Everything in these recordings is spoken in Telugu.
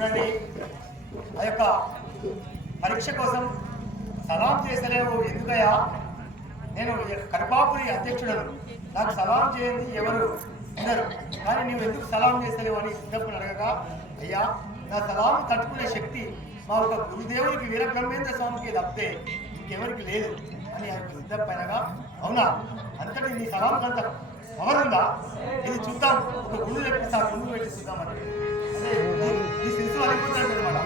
చూడండి, ఆ యొక్క పరీక్ష కోసం సలాం చేసలేవు ఎందుకయ్యా? నేను కరిపాపురి అధ్యక్షుడను, నాకు సలాం చేయండి ఎవరు అందరు, కానీ నీవు ఎందుకు సలాం చేసలేవు అని సిద్ధప్పని అడగగా, అయ్యా నా సలాం తట్టుకునే శక్తి మా ఒక గురుదేవుడికి వీరబ్రహ్మేంద్ర స్వామికి తప్పితే ఇంకెవరికి లేదు అని ఆయన సిద్ధప్పనగా, అవునా అంతటి నీ సలాం అంత పవర్ ఉందా? ఇది చూద్దాం, ఒక గుండు తెప్పిస్తా, గుండు పెట్టి చూద్దామని. అదే నీ శిరస్సు అలిపోతాడు అనమాట,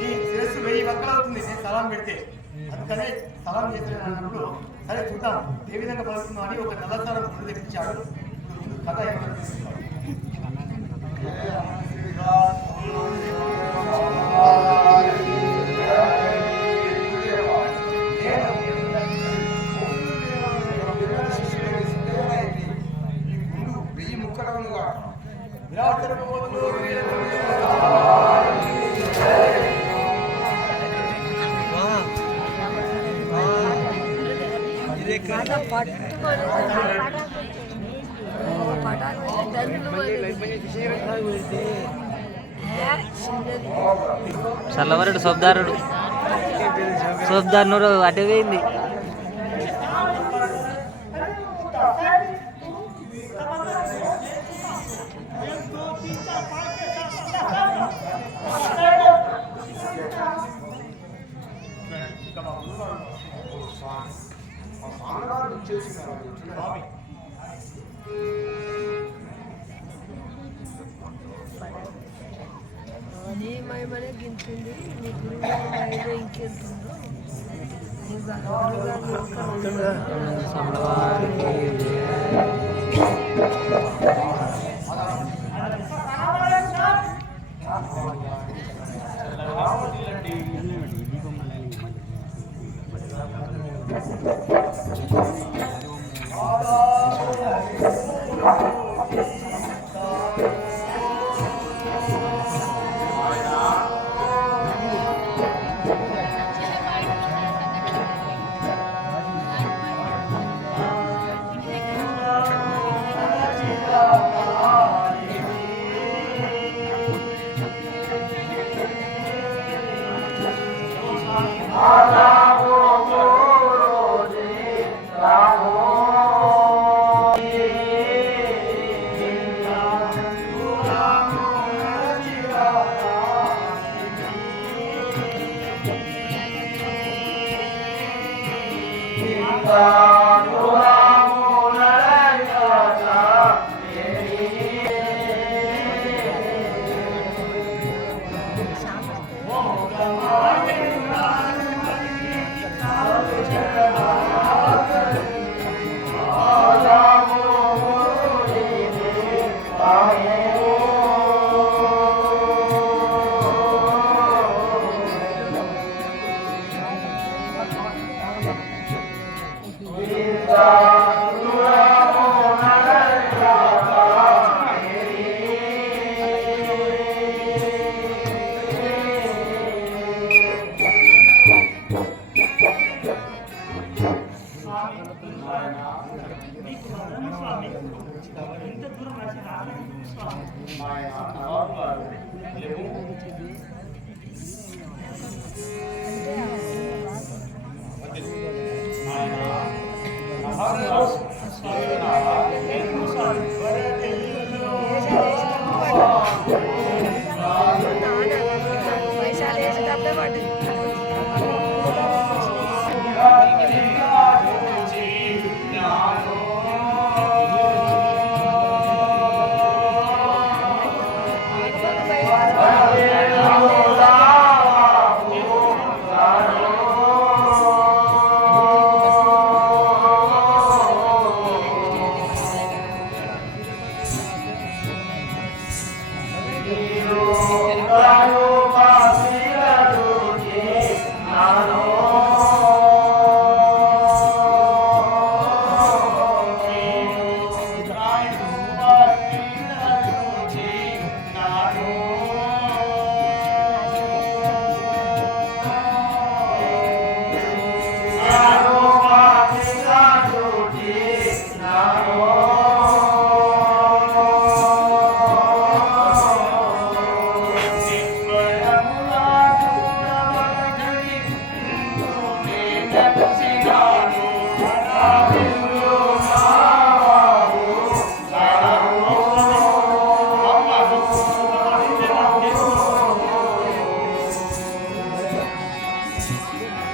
నీ శిరస్సు 1000 వక్కలు అవుతుంది నేను సలాం పెడితే, అందుకనే సలాం చేస్తాను అన్నప్పుడు సరే చూద్దాం ఏ విధంగా పలుకుతుందో అని ఒక నల్లసారం గుండు తెప్పించాడు. కథ ఏమన్నా చల్లవరుడు సోబ్దారుడు అటే పోయింది. నీ మహిమనే గింతుంది, నీ గురువు మహిమ ఇంకెంతుందో